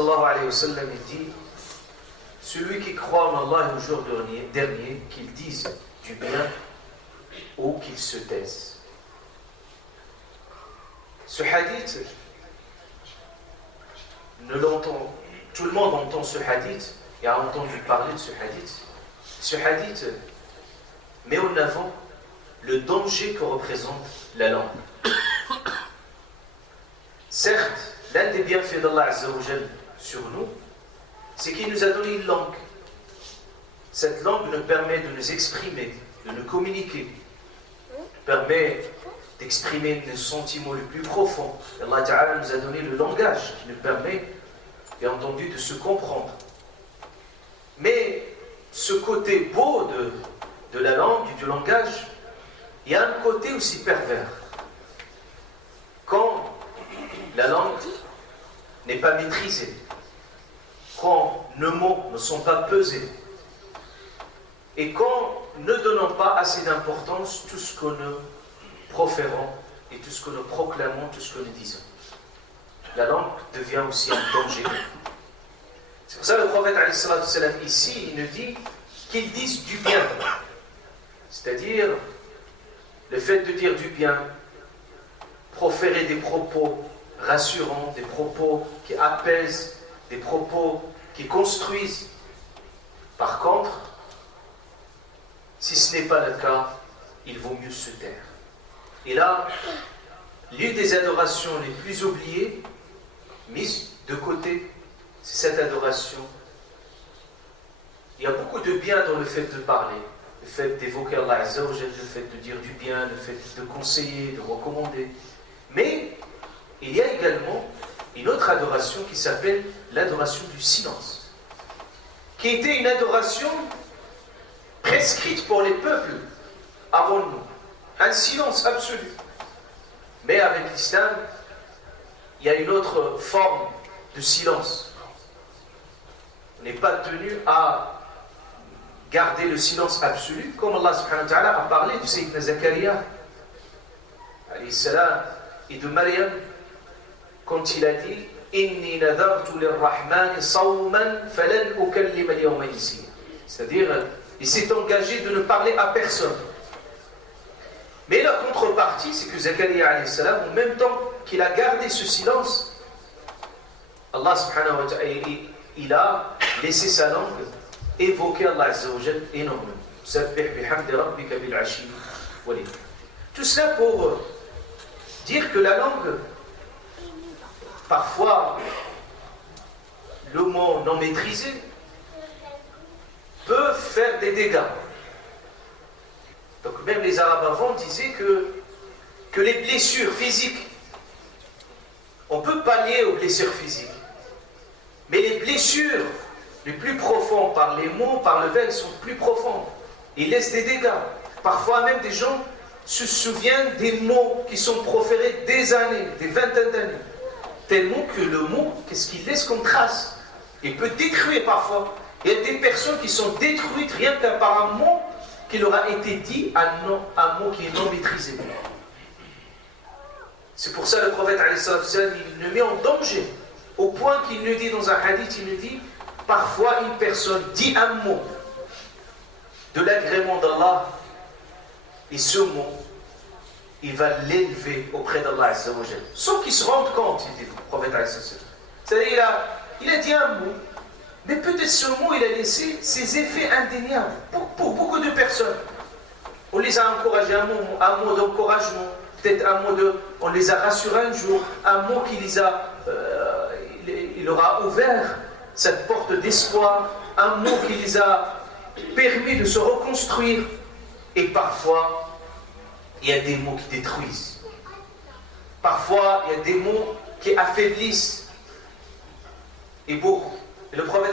sallallahu alayhi wa sallam, il dit, celui qui croit en Allah et au jour dernier, qu'il dise du bien ou qu'il se taise. Ce hadith, tout le monde entend ce hadith et a entendu parler de ce hadith. Ce hadith met en avant le danger que représente la langue. Certes, l'un des bienfaits d'Allah Azza wa Jal sur nous, c'est qu'il nous a donné une langue. Cette langue nous permet de nous exprimer, de nous communiquer, permet d'exprimer nos sentiments les plus profonds. Allah Ta'ala nous a donné le langage qui nous permet, bien entendu, de se comprendre. Mais ce côté beau de la langue et du langage, il y a un côté aussi pervers. Quand la langue n'est pas maîtrisée, quand nos mots ne sont pas pesés, et quand ne donnons pas assez d'importance à tout ce que nous proférons et tout ce que nous proclamons, tout ce que nous disons. La langue devient aussi un danger. C'est pour ça que le prophète ﷺ, ici, il nous dit qu'ils disent du bien. C'est-à-dire, le fait de dire du bien, proférer des propos rassurants, des propos qui apaisent, des propos qui construisent. Par contre, si ce n'est pas le cas, il vaut mieux se taire. Et là, l'une des adorations les plus oubliées, mises de côté, c'est cette adoration. Il y a beaucoup de bien dans le fait de parler, le fait d'évoquer Allah Azza wa Jalla, le fait de dire du bien, le fait de conseiller, de recommander. Mais il y a également une autre adoration qui s'appelle l'adoration du silence, qui était une adoration prescrite pour les peuples avant nous. Un silence absolu. Mais avec l'islam, il y a une autre forme de silence. On n'est pas tenu à garder le silence absolu, comme Allah subhanahu wa ta'ala a parlé de Sayyidina Zakaria alayhi salam et de Maryam quand il a dit Inni nadartu lirrahmani sawman falan ukallima al-yawma insiya. C'est-à-dire, il s'est engagé de ne parler à personne. Mais la contrepartie, c'est que Zakaria alayhi salam, en même temps qu'il a gardé ce silence, Allah subhanahu wa ta'ala, il a laissé sa langue évoquer Allah Azza wa Jal énormément. Sabbih bihamdi rabbika bil ashi wal ibkar. Tout cela pour dire que la langue, parfois, le mot non maîtrisé, peut faire des dégâts. Donc même les Arabes avant disaient que les blessures physiques, on peut pallier aux blessures physiques. Mais les blessures les plus profondes par les mots, par le veine, sont plus profondes. Ils laissent des dégâts. Parfois même des gens se souviennent des mots qui sont proférés des années, des vingtaines d'années. Tellement que le mot, qu'est-ce qu'il laisse comme trace? Il peut détruire parfois. Il y a des personnes qui sont détruites rien qu'à par un mot qui leur a été dit, un mot qui est non maîtrisé. C'est pour ça que le prophète il nous met en danger, au point qu'il nous dit dans un hadith, il nous dit, parfois une personne dit un mot de l'agrément d'Allah, et ce mot, il va l'élever auprès d'Allah Azza wa Jalla, sans qu'il se rende compte, il dit le prophète. C'est-à-dire, il a dit un mot, mais peut-être ce mot, il a laissé ses effets indéniables pour beaucoup de personnes. On les a encouragés, un mot d'encouragement, peut-être un mot on les a rassurés un jour, un mot qui les a, il leur a ouvert cette porte d'espoir, un mot qui les a permis de se reconstruire. Et parfois, il y a des mots qui détruisent. Parfois, il y a des mots qui affaiblissent. Et beaucoup. Et le prophète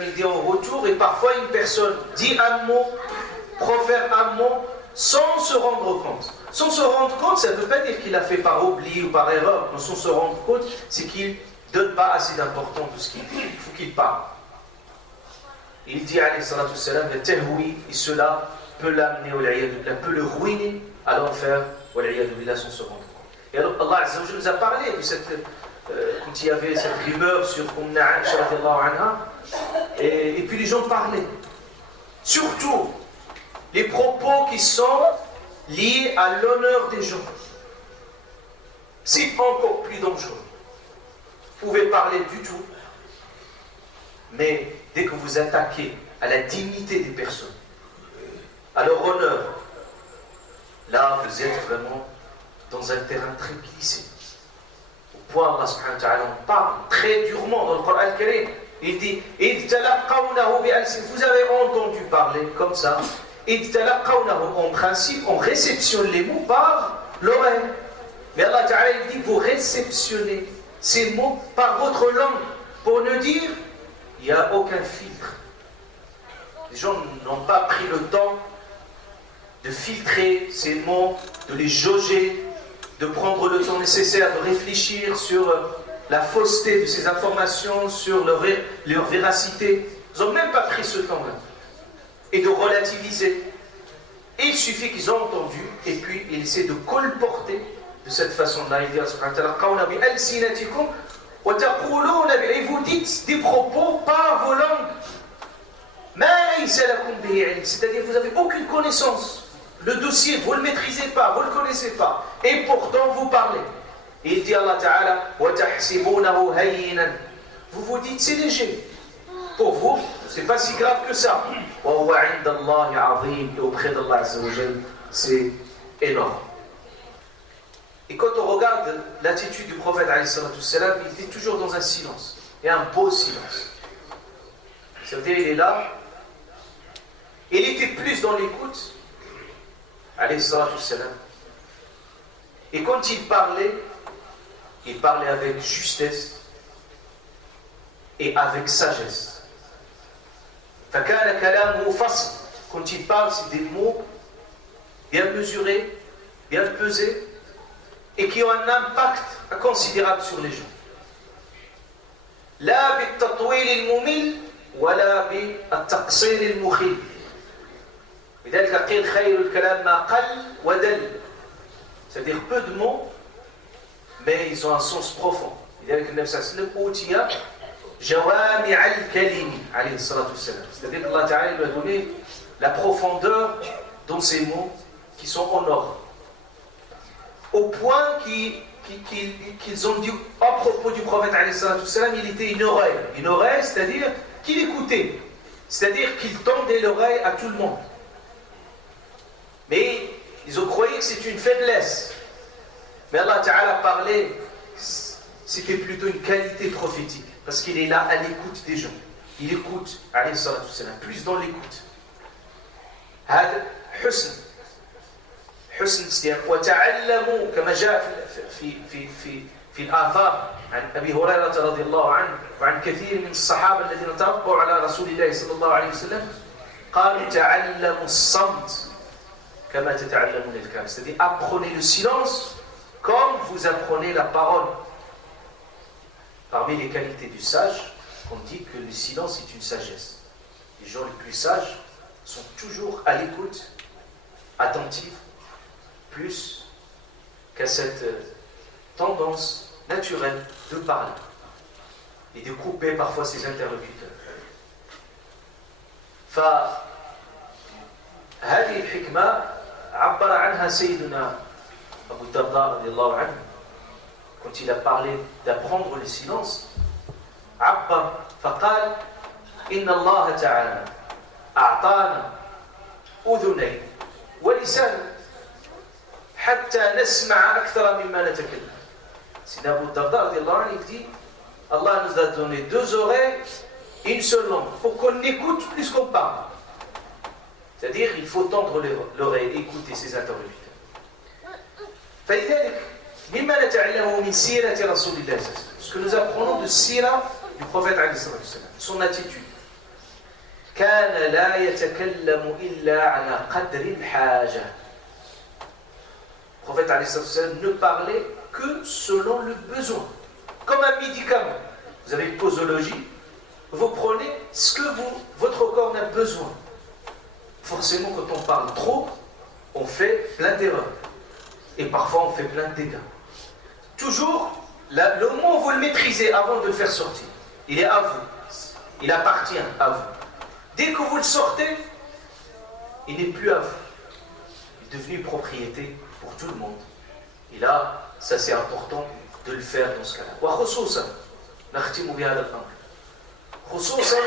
il dit en retour, et parfois une personne dit un mot, profère un mot, sans se rendre compte. Sans se rendre compte, ça ne veut pas dire qu'il a fait par oubli ou par erreur. Non, sans se rendre compte, c'est qu'il ne donne pas assez d'importance de ce qu'il dit. Il faut qu'il parle. Et il dit, alayhi salatu salam, le tahwi, et cela peut l'amener, peut le ruiner à l'enfer, sans se rendre compte. Et alors, Allah Azza wa Jalla nous a parlé de quand il y avait cette rumeur sur Aïcha radiallahu anha, et puis les gens parlaient. Surtout les propos qui sont liés à l'honneur des gens. C'est encore plus dangereux. Vous pouvez parler du tout, mais dès que vous attaquez à la dignité des personnes, à leur honneur, là vous êtes vraiment dans un terrain très glissé. Au point Allah subhanahu wa ta'ala en parle très durement dans le Coran al-Karim. Il dit vous avez entendu parler comme ça. En principe, on réceptionne les mots par l'oreille. Mais Allah Ta'ala il dit vous réceptionnez ces mots par votre langue pour ne dire il n'y a aucun filtre. Les gens n'ont pas pris le temps de filtrer ces mots, de les jauger, de prendre le temps nécessaire de réfléchir sur la fausseté de ces informations, sur leur véracité. Ils n'ont même pas pris ce temps-là. Et de relativiser. Et il suffit qu'ils ont entendu, et puis ils essaient de colporter de cette façon-là. Il dit et vous dites des propos par vos langues. C'est-à-dire que vous n'avez aucune connaissance. Le dossier, vous ne le maîtrisez pas, vous ne le connaissez pas. Et pourtant vous parlez. Et il dit Allah Ta'ala vous vous dites c'est léger. Pour vous, c'est pas si grave que ça. Et auprès d'Allah Azza wa Jal, c'est énorme. Et quand on regarde l'attitude du prophète alayhi salatu wassalam, il était toujours dans un silence. Et un beau silence. Ça veut dire il est là. Il était plus dans l'écoute. Alayhi salatu wassalam. Et quand il parlait avec justesse et avec sagesse. Quand il parle, c'est des mots bien mesurés, bien pesés, et qui ont un impact considérable sur les gens. لا بالتطويل الممل ولا بالتقصير المخيل. لذلك قيل خير الكلام ما قل ودل. C'est-à-dire peu de mots, mais ils ont un sens profond. لذلك النبي صلى الله عليه وسلم أوتي جوامع الكلم عليه الصلاة والسلام. C'est-à-dire que Allah Ta'ala lui a donné la profondeur dans ces mots qui sont en or. Au point qu'ils ont dit à propos du prophète alayhi salatu wassalam, il était une oreille. Une oreille, c'est-à-dire qu'il écoutait. C'est-à-dire qu'il tendait l'oreille à tout le monde. Mais ils ont croyé que c'est une faiblesse. Mais Allah Ta'ala parlait, c'était plutôt une qualité prophétique. Parce qu'il est là à l'écoute des gens. Il écoute, alayhi salatu wassalam, plus dans l'écoute. هذا حسن الاستياق. وتعلموا كما جاء في الآثار عن أبي هريرة رضي الله عنه وعن كثير من الصحابة الذين تربوا على رسول الله صلى الله عليه وسلم قالوا تعلموا الصمت كما تتعلمون الكلام. C'est-à-dire apprenez le silence comme vous apprenez la parole. Parmi les qualités du sage, on dit que le silence est une sagesse. Les gens les plus sages sont toujours à l'écoute, attentifs, plus qu'à cette tendance naturelle de parler et de couper parfois ses interlocuteurs. فهذه الحكمة عبر عنها سيدنا أبو الدرداء رضي الله عنه quand il a parlé d'apprendre le silence. عبر فقال إن الله تعالى أعطانا أذنين ولسانا حتى نسمع أكثر مما نتكلم. C'est Abu Darda radiallahu anhu, il dit Allah nous a donné deux oreilles et une seule langue pour qu'on écoute plus qu'on parle. C'est-à-dire il faut tendre l'oreille et écouter ses interlocuteurs. فلذلك مما نتعلمه من سيرة رسول الله صلى الله عليه وسلم, ce que nous apprenons de sira du prophète عليه الصلاة والسلام, son attitude. كان لا يتكلم إلا على قدر الحاجة. Le prophète عليه الصلاة والسلام ne parlait que selon le besoin, comme un médicament. Vous avez une posologie, vous prenez ce que votre corps en a besoin. Forcément, quand on parle trop, on fait plein d'erreurs. Et parfois, on fait plein de dégâts. Toujours Le mot, vous le maîtrisez avant de le faire sortir. Il est à vous. Il appartient à vous. Dès que vous le sortez, il n'est plus à vous. Il est devenu propriété pour tout le monde. Et là, ça c'est important de le faire dans ce cas-là. وخصوصا نختم بهذا الأمر. خصوصا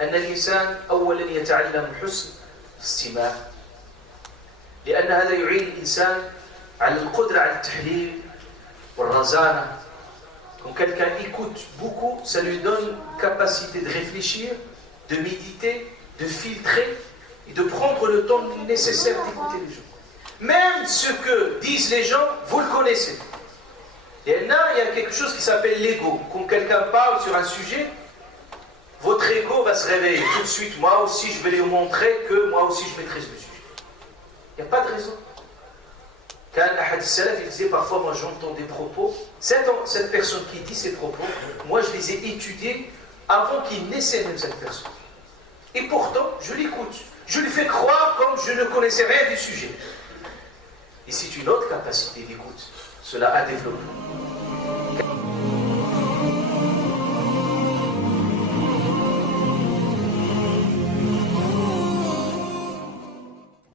أن الإنسان أولا يتعلم حسن الاستماع. لأن هذا يعين الإنسان على القدرة على التحليل والرزانة. Quand quelqu'un écoute beaucoup, ça lui donne une capacité de réfléchir, de méditer, de filtrer et de prendre le temps nécessaire d'écouter les gens. Même ce que disent les gens, vous le connaissez. Et là, il y a quelque chose qui s'appelle l'ego. Quand quelqu'un parle sur un sujet, votre ego va se réveiller tout de suite. Moi aussi, je vais lui montrer que moi aussi, je maîtrise le sujet. Il n'y a pas de raison. Quand Ahad Salaf, il disait parfois, moi j'entends des propos, cette personne qui dit ces propos, moi je les ai étudiés avant qu'il naissait même cette personne. Et pourtant, je l'écoute. Je lui fais croire comme je ne connaissais rien du sujet. Et c'est une autre capacité d'écoute. Cela a développé.